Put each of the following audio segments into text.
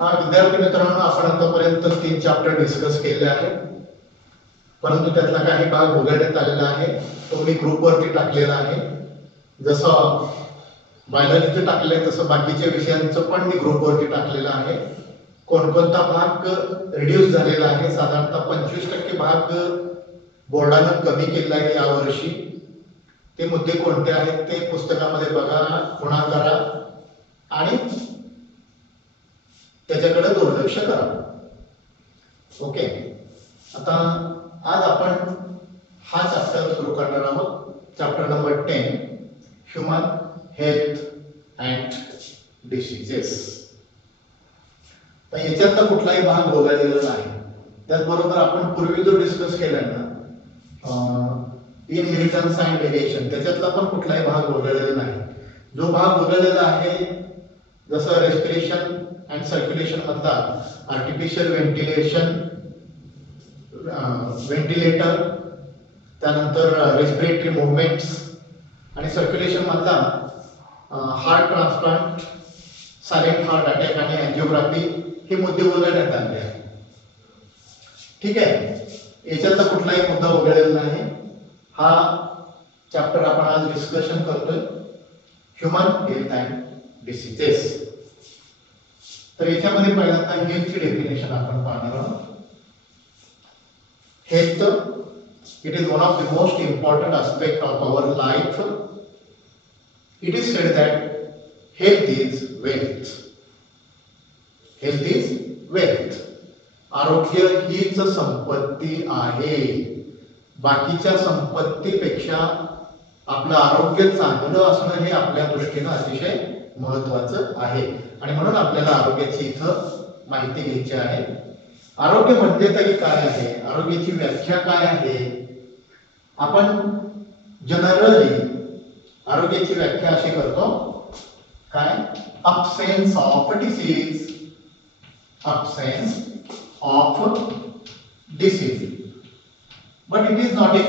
हा विद्यार्थी मित्रांनो, आपण आतापर्यंत 3 चॅप्टर डिस्कस केले आहेत, परंतु त्यातला काही भाग वगळण्यात आलेला आहे. तो मी ग्रुपवरती टाकलेला आहे. जसं बायोलॉजीचं टाकलेलं आहे तसं बाकीच्या विषयांचं पण मी ग्रुपवरती टाकलेलं आहे. कोणकोणता भाग रिड्यूस झालेला आहे, साधारणतः 25% भाग बोर्डानं कमी केला आहे यावर्षी. ते मुद्दे कोणते आहेत ते पुस्तकामध्ये बघा, पुन्हा करा आणि त्याच्याकडे दुर्लक्ष करा. ओके, आता आज आपण हा चॅप्टर सुरू करणार आहोत. Chapter number 10, human health and diseases. तर याच्यातला कुठलाही भाग वगळलेला नाही. त्याचबरोबर आपण पूर्वी जो डिस्कस केला ना, इनहेरिटन्स अँड व्हेरिएशन, त्याच्यातला पण कुठलाही भाग वगळलेला नाही. जो भाग वगळलेला आहे, जसं रेस्पिरेशन अँड सर्क्युलेशन मधला आर्टिफिशियल व्हेंटिलेटर, त्यानंतर रेस्पिरेटरी मुवमेंट्स आणि सर्क्युलेशन मधला heart transplant, silent heart attack आणि अँजिओग्राफी, हे मुद्दे वगळण्यात आले आहेत. ठीक आहे, याच्यातला कुठलाही मुद्दा वगळलेला नाही. हा चॅप्टर आपण आज डिस्कशन करतोय, ह्यूमन हेल्थ अँड डिसीजेस. तर याच्यामध्ये पहिल्यांदा हेल्थची डेफिनेशन आपण पाहणार आहोत. Health, it is one of the most important aspect of our life. It is said that health is wealth. Health is wealth. आरोग्य हीच संपत्ती आहे. बाकीच्या संपत्तीपेक्षा आपलं आरोग्य चांगलं असणं हे आपल्या दृष्टीनं अतिशय महत्त्वाचं आहे आणि म्हणून आपल्याला आरोग्याची इथं माहिती घ्यायची आहे. आरोग्य म्हणजे तरी काय आहे, आरोग्याची व्याख्या काय आहे. आपण जनरली आरोग्याची व्याख्या अशी करतो, काय, absence of disease, absence of disease. But it is not a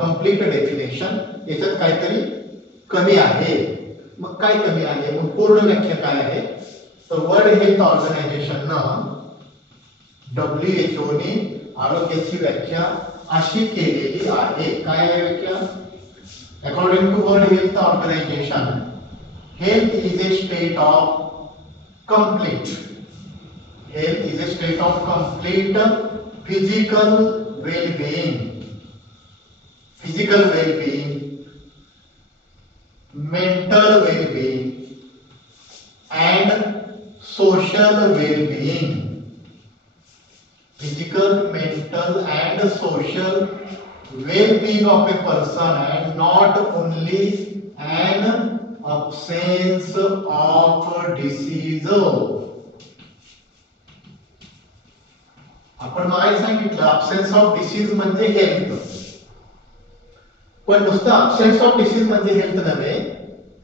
complete definition. याच्यात काहीतरी कमी आहे. मग काय कमी आहे, मग पूर्ण व्याख्या काय आहे. तर वर्ल्ड हेल्थ ऑर्गनायझेशननं, WHO ने आरोग्याची व्याख्या अशी केलेली आहे. काय आहे व्याख्या? According to World Health Organization, health is a state of complete physical well-being, mental well-being and social well-being. Physical, mental and social well-being of a person, and not only an absence of disease. आपण मागे सांगितलं absence of disease म्हणजे health, पण नुसतं absence of disease म्हणजे health नव्हे,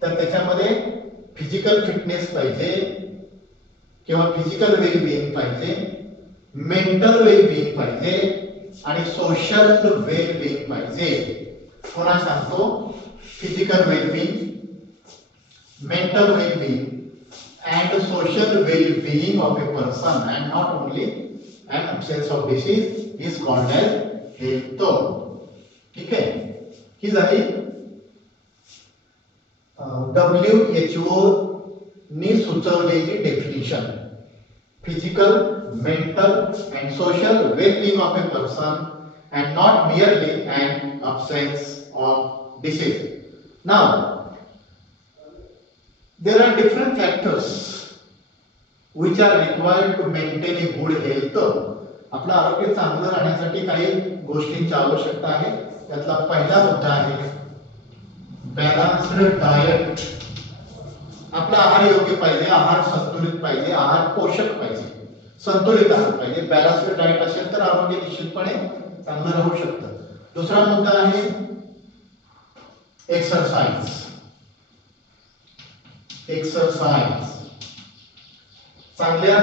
तर त्याच्यामध्ये फिजिकल फिटनेस पाहिजे किंवा फिजिकल वेलबिईंग पाहिजे, मेंटल वेलबिईंग पाहिजे आणि सोशल वेलबिईंग पाहिजे. पुन्हा सांगतो, physical well-being, mental well-being and social well-being of a person, and not only an absence of disease is called as health. ठीक आहे, ही झाली WHO नी सुचवलेली definition. Physical, mental and social well-being of a person, and not merely an absence of disease. Now there are different factors which are required to maintain a good health. आपलं आरोग्य चांगलं राहण्यासाठी काही गोष्टींची आवश्यकता आहे. त्यातला पहिला मुद्दा आहे बॅलन्स्ड डाएट. आपला आहार योग्य पाहिजे, आहार संतुलित पाहिजे, आहार पोषक पाहिजे, संतुलित आहार पाहिजे. बॅलन्स्ड डाएट असेल तर आरोग्य निश्चितपणे चांगलं राहू शकतं. दुसरा मुद्दा आहे एक्सरसाइज. चांगल्या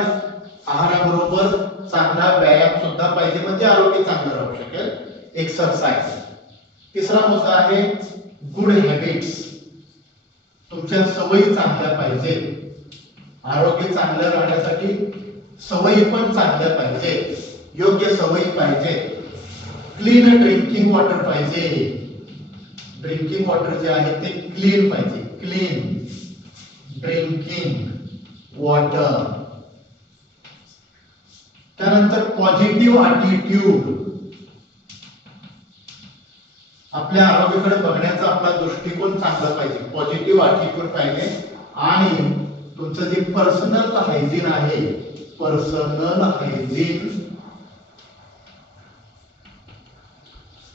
आहाराबरोबर चांगला व्यायाम सुद्धा पाहिजे, म्हणजे आरोग्य चांगलं राहू शकेल. एक्सरसाइज. तिसरा मुद्दा आहे गुड हॅबिट्स. तुमच्या सवयी चांगल्या पाहिजे. आरोग्य चांगलं राहण्यासाठी सवयी पण चांगल्या पाहिजे, योग्य सवयी पाहिजे. क्लीन ड्रिंकिंग वॉटर पाहिजे. ड्रिंकिंग वॉटर जे आहे ते क्लीन पाहिजे. Clean drinking water. त्यानंतर पॉझिटिव्ह ॲटिट्यूड. आपल्या आरोग्याकडे बघण्याचा आपला दृष्टिकोन चांगला पाहिजे. पॉझिटिव्ह ॲटिट्यूड पाहिजे. आणि तुमचं जे पर्सनल हायजीन आहे, पर्सनल हायजीन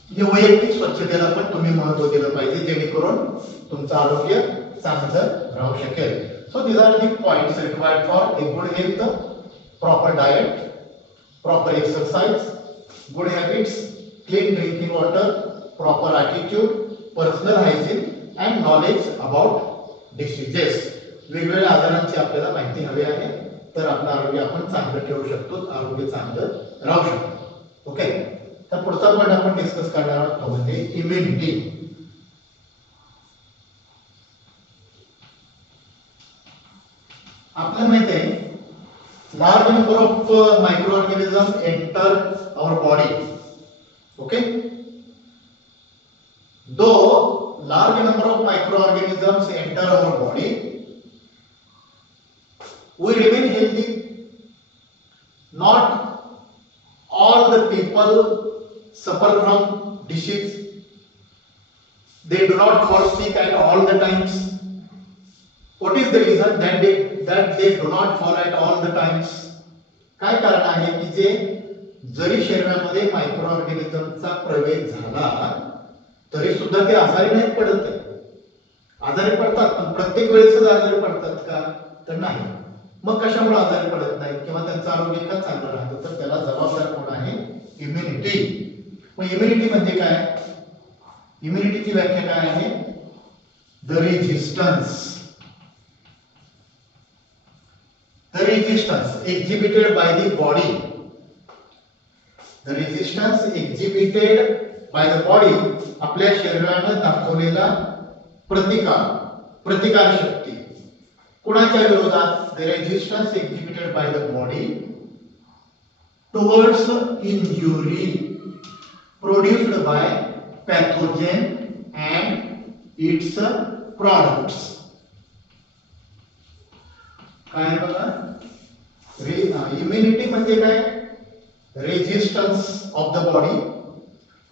जे वैयक्तिक स्वच्छतेला पण तुम्ही महत्त्व दिलं पाहिजे, जेणेकरून तुमचं आरोग्य चांगलं राहू शकेल. So these are the points required for a good health: proper diet, proper exercise, good habits, clean drinking water, proper attitude, personal hygiene and knowledge about diseases. वेगवेगळ्या आजारांची आपल्याला माहिती हवी आहे, तर आपलं आरोग्य आपण चांगलं ठेवू शकतो, आरोग्य चांगलं राहू शकतो. ओके. तर पुढचा पॉईंट आपण डिस्कस करणार आहोत तो म्हणजे इम्युनिटी. आपल्याला माहिती आहे large number of micro organism enter our body. Okay. दो large number of microorganisms enter our body, we remain healthy. Not all the people suffer from disease. They do not fall sick at all the times. What is the reason that they do not fall at all the times? काय कारण आहे की जे जरी शरीरामध्ये micro ऑर्गॅनिझमचा प्रवेश झाला तरी सुद्धा ते आजारी नाही पडत. आजारी पडतात पण प्रत्येक वेळेस आजारी पडतात का? तर नाही. मग कशामुळे आजारी पडत नाहीत किंवा त्यांचं आरोग्य का चांगलं राहतं? तर त्याला जबाबदार कोण आहे? इम्युनिटी. मग इम्युनिटी म्हणजे काय? इम्युनिटीची व्याख्या काय आहे? The resistance. The resistance exhibited by the body. The resistance exhibited by the body. आपल्या शरीरानं दाखवलेला प्रतिकार शक्ती. कुणाच्या विरोधात? The resistance exhibited by the body towards injury produced by pathogen and its products. काय बघा, इम्युनिटी म्हणजे काय? Resistance of the body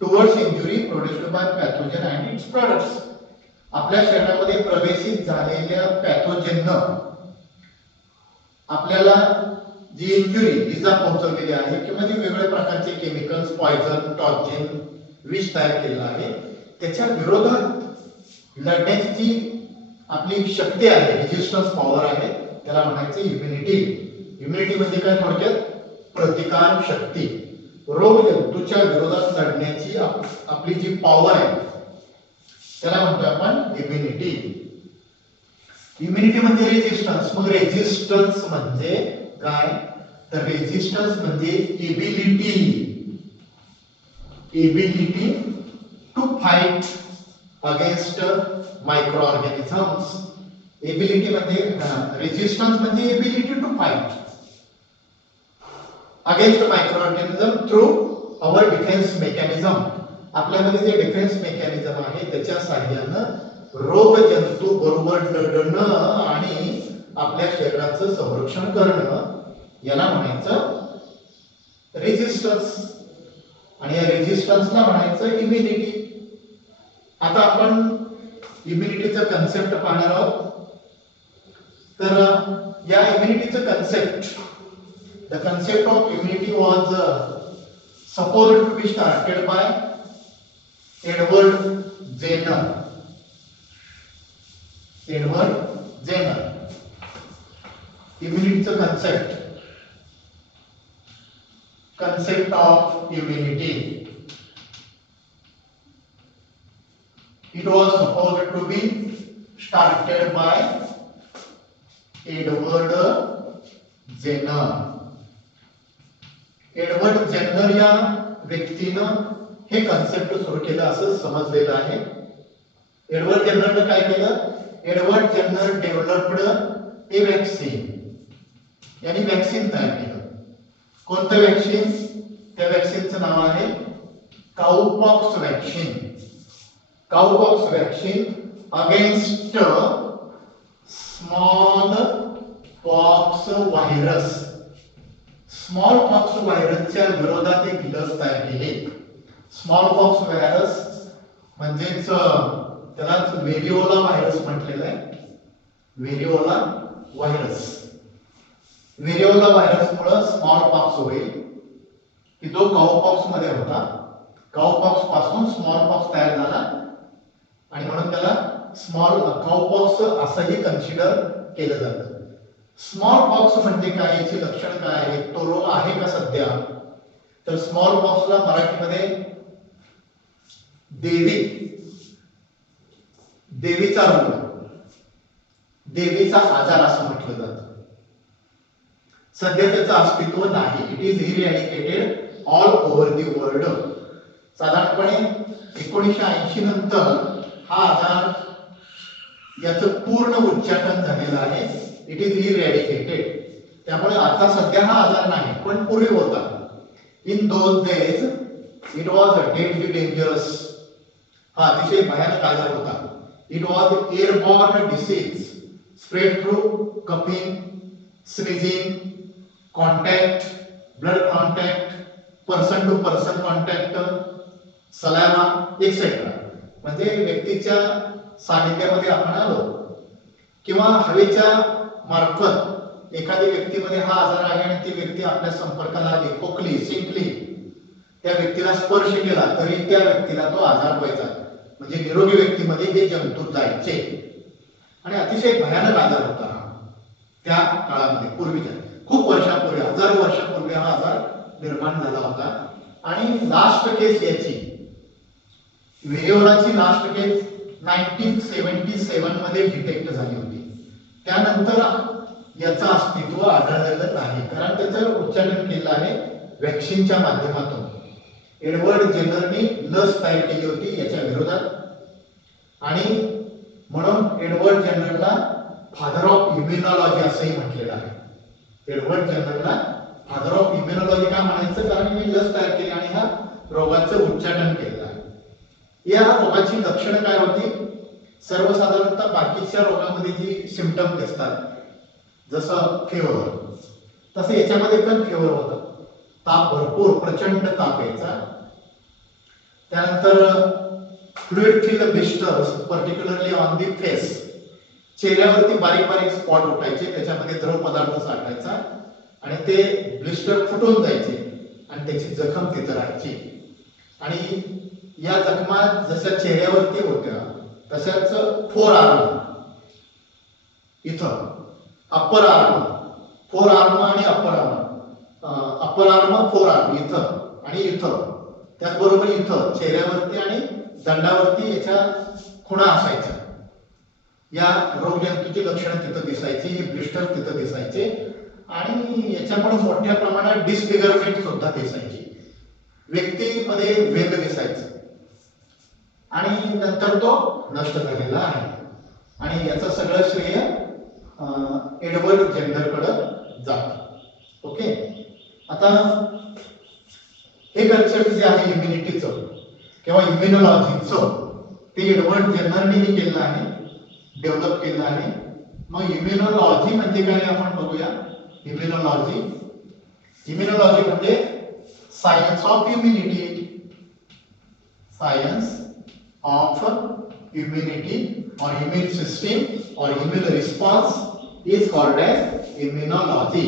towards injury produced by pathogen and its products. आपल्या शरीरामध्ये प्रवेशित झालेल्या पॅथोजननं आपल्याला जी इंजुरी, इजा पोहोचवलेली आहे किंवा जे वेगवेगळ्या प्रकारचे केमिकल्स, पॉयझन, टॉक्सिन, विष तयार केलेला आहे, त्याच्या विरोधात लढण्याची जी आपली शक्ती आहे, रेजिस्टन्स पॉवर आहे, त्याला म्हणायचं इम्युनिटी. इम्युनिटी म्हणजे काय? थोडक्यात प्रतिकार शक्ती. रोगजंतूच्या विरोधात लढण्याची आपली जी पॉवर आहे त्याला म्हणतो आपण इम्युनिटी. इम्युनिटी म्हणजे रेजिस्टन्स. मग रेजिस्टन्स म्हणजे काय? तर रेजिस्टन्स म्हणजे ability to fight against micro organisms. Ability म्हणजे रेजिस्टन्स म्हणजे ability to fight against micro organism through our defence mechanism. आपल्यामध्ये जे डिफेन्स मेकॅनिझम आहे त्याच्या साहाय्यानं रोगजंतू बरोबर लढणं आणि आपल्या शरीराचं संरक्षण करणं याला म्हणायचं रेजिस्टन्स. आणि या रेजिस्टन्सला म्हणायचं इम्युनिटी. आता आपण इम्युनिटीचं कन्सेप्ट पाहणार आहोत. तर या इम्युनिटीचं concept, the concept of immunity was supposed to be started by Edward Jenner. Immunityचं concept of immunity. It was supposed to be started by Edward Jenner. Edward Jenner या व्यक्तीनं हे कन्सेप्ट सुरू केलं असं समजलेलं आहे. एडवर्ड जेन्नरनं काय केलं? एडवर्ड जेन्नर डेव्हलप्ड ए वॅक्सीन. यांनी वॅक्सिन तयार केलं. कोणतं वॅक्सिन? त्या वॅक्सिनचं नाव आहे cowpox vaccine. Cowpox vaccine against small pox virus. Small pox व्हायरसच्या विरोधात एक लस तयार केली. स्मॉल पॉक्स व्हायरस म्हणजेच त्यालाच व्हेरिओला व्हायरस म्हटलेलं आहे. व्हेरिओला व्हायरस. व्हेरिओला व्हायरसमुळे स्मॉल पॉक्स होईल की जो काउपॉक्स मध्ये होता. काउपॉक्स पासून स्मॉल पॉक्स तयार झाला आणि म्हणून त्याला स्मॉल काउपॉक्स असंही कन्सिडर केलं जातं. स्मॉल पॉक्स म्हणजे काय, याची लक्षण काय आहे, तो रोग आहे का सध्या? तर स्मॉल पॉक्सला मराठीमध्ये देवीचा रोग, देवीचा आजार असं म्हटलं जातं. सध्या त्याचं अस्तित्व नाही. It is eradicated all over the world. साधारणपणे 1980 नंतर हा आजार याचं पूर्ण उच्चाटन झालेलं आहे. It is eradicated. त्यामुळे आता सध्या हा आजार नाही, पण पूर्वी होता. In those days it was deadly dangerous. हा अतिशय भयानक आजार होता. It was airborne disease spread through coughing, sneezing, contact, blood contact, person to person contact, saliva etcetera. म्हणजे व्यक्तीच्या सानिध्यामध्ये आपण आलो किंवा हवेच्या मार्फत एखाद्या व्यक्तीमध्ये हा आजार आहे आणि ती व्यक्ती आपल्या संपर्काला आली, खोकली, शिंकली, त्या व्यक्तीला स्पर्श केला तरी त्या व्यक्तीला तो आजार व्हायचा. म्हणजे निरोगी व्यक्तीमध्ये हे जंतू जायचे आणि अतिशय भयानक आजार होता त्या काळामध्ये. पूर्वीच्या खूप वर्षापूर्वी, हजारो वर्षापूर्वी हा आजार निर्माण झाला होता. आणि लास्ट केस याची व्हेरिओलाची लास्ट केस 1977 मध्ये डिटेक्ट झाली होती. त्यानंतर याचं अस्तित्व आढळलेलं नाही, कारण त्याचं उच्चाटन केलं आहे वॅक्सिनच्या माध्यमातून. एडवर्ड जेनरने लस तयार केली होती याच्या विरोधात आणि म्हणून एडवर्ड जेनरला फादर ऑफ इम्युनॉलॉजी असंही म्हटलेलं आहे. एडवर्ड जेनरला फादर ऑफ इम्युनॉलॉजी का म्हणायचं? कारण मी लस तयार केली आणि ह्या रोगाचं उच्चाटन केलं आहे. या रोगाची लक्षणं काय होती? सर्वसाधारणतः बाकीच्या रोगामध्ये जी सिम्पटम दिसतात जसं फेवर, तसं याच्यामध्ये पण फेवर होता. ताप, भरपूर प्रचंड ताप यायचा. त्यानंतर fluid field blisters particularly on the face. चेहऱ्यावरती बारीक बारीक स्पॉट उठायचे, त्याच्यामध्ये द्रव पदार्थ साठायचा आणि ते ब्लिस्टर फुटून जायचे आणि त्याची जखम तिथं राहायची. आणि या जखमा जशा चेहऱ्यावरती होत्या तशाच फोर आर्म इथं, अप्पर आर्म, फोर आर्म आणि upper arm, upper arm, four arm इथं आणि इथं, त्याचबरोबर इथं चेहऱ्यावरती आणि दंडावरती याच्या खुणा असायच्या. या रोगजंतूची लक्षणं तिथं दिसायची, हे ब्लिस्टर तिथं दिसायचे आणि याच्यामुळे मोठ्या प्रमाणात डिसफिगरमेंट सुद्धा दिसायची. व्यक्तीमध्ये वेग दिसायचं आणि नंतर तो नष्ट झालेला आहे. आणि याचं सगळं श्रेय एडवर्ड जेनरकडे जातं. ओके, आता हे कन्सेप्ट जे आहे इम्युनिटीचं किंवा इम्युनॉलॉजीचं, ते एडवर्ड जेनरने केलं आहे, डेव्हलप केलं आहे. मग इम्युनॉलॉजी म्हणजे काय आपण बघूया. इम्युनॉलॉजी म्हणजे science of immunity. Science of immunity or immune system or immune response is called as immunology.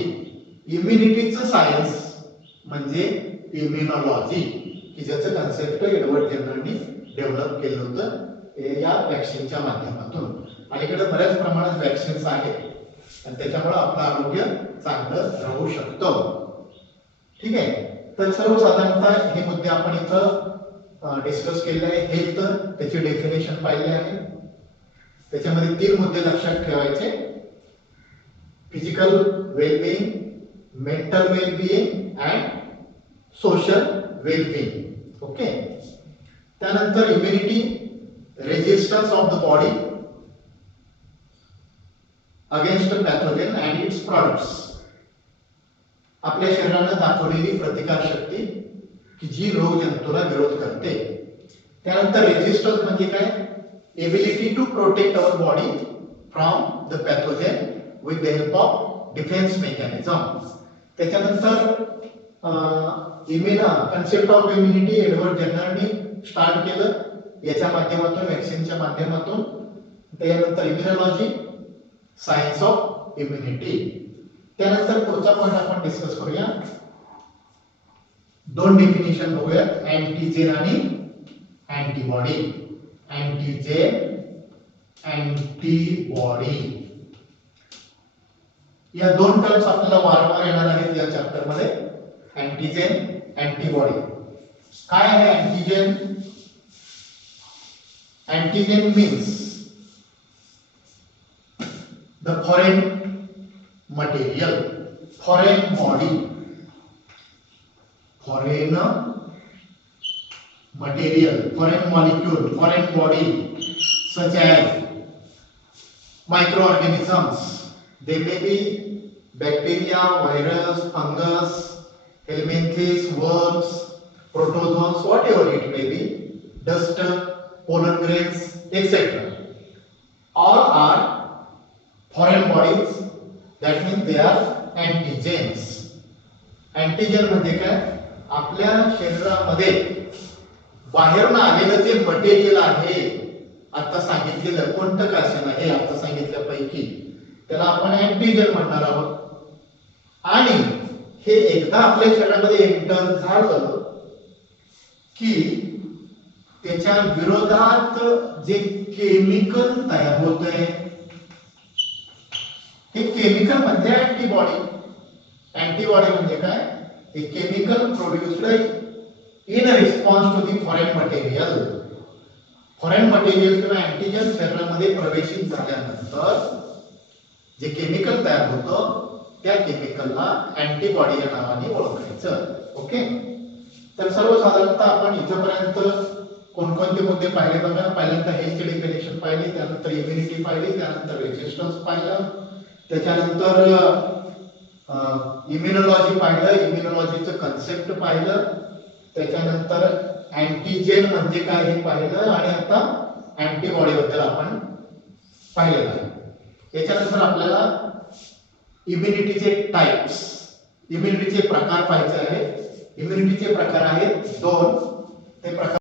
इम्युनिटीचं सायन्स म्हणजे इम्युनॉलॉजी, की ज्याचं कन्सेप्ट एडवर्ड जेनरनी डेव्हलप केलं होतं या वॅक्सिनच्या माध्यमातून. अलीकडे बऱ्याच प्रमाणात वॅक्सिन्स आहेत आणि त्याच्यामुळे आपलं आरोग्य चांगलं राहू शकतं. ठीक आहे, तर सर्वसाधारणतः हे मुद्दे आपण इथं डिस्कस केले आहे. हेल्थ, त्याची डेफिनेशन पाहिली आहे. त्याच्यामध्ये 3 मुद्दे लक्षात ठेवायचे: physical wellbeing, mental wellbeing and social wellbeing. Okay, त्यानंतर immunity, resistance of the body against pathogen and its products. आपल्या शरीराने दाखवलेली प्रतिकारशक्ती की जी रोग जंतूला विरोध करते. त्यानंतर रेजिस्टन्स म्हणजे काय? Ability to protect our body from the pathogen with the help of defence mechanism. त्याच्यानंतर कन्सेप्ट ऑफ इम्युनिटी एडवर्ड जेनरनी स्टार्ट केलं याच्या माध्यमातून, वॅक्सिनच्या माध्यमातून. त्यानंतर इम्युनॉलॉजी, सायन्स ऑफ इम्युनिटी. त्यानंतर पुढचा पॉइंट आपण डिस्कस करूया. दोन डेफिनेशन बघूया, अँटीजेन आणि अँटीबॉडी. अँटीजेन, अँटीबॉडी या दोन टर्म्स आपल्याला वारंवार येणार आहेत या चॅप्टर मध्ये. Antigen, antibody. काय आहे antigen? Antigen means the foreign material, foreign body, foreign material, foreign molecule, foreign body such as microorganisms. They may be bacteria, virus, fungus, helminthes, worms, protozoans, whatever it may be, dust, pollen grains, etc. All are foreign bodies, that means they are antigens. Antigen म्हणजे काय? आपल्या शरीरामध्ये बाहेरून आलेलं जे material आहे, आता सांगितलेलं कोणतं का असेना, हे आता सांगितल्यापैकी त्याला आपण अँटीजन म्हणणार आहोत. आणि हे एकदा आपल्या शरीरामध्ये एंटर झालं की त्याच्या विरोधात जे केमिकल तयार होतंय हे केमिकल म्हणजे अँटीबॉडी. अँटीबॉडी म्हणजे काय? हे chemical produced in response to the foreign material. Foreign material किंवा अँटीजन शरीरामध्ये प्रवेशित झाल्यानंतर जे केमिकल तयार होतं त्या केमिकलला अँटीबॉडी या नावाने ओळखायचं. ओके. तर सर्वसाधारणतः आपण इथपर्यंत कोणकोणते मुद्दे पाहिले बघा. पहिल्यांदा हेल्थ डेफिनेशन पाहिली, त्यानंतर इम्युनिटी पाहिली, त्यानंतर रेजिस्टन्स पाहिलं, त्याच्यानंतर इम्युनॉलॉजी पाहिलं, इम्युनॉलॉजीचं कन्सेप्ट पाहिलं, त्याच्यानंतर अँटीजेन म्हणजे काय हे पाहिलं, आणि आता अँटीबॉडी बद्दल आपण पाहिलेलं आहे. याच्यानंतर आपल्याला इम्युनिटीचे टाइप्स, इम्युनिटीचे प्रकार पाहायचे आहेत. इम्युनिटीचे प्रकार आहेत दोन. ते प्रकार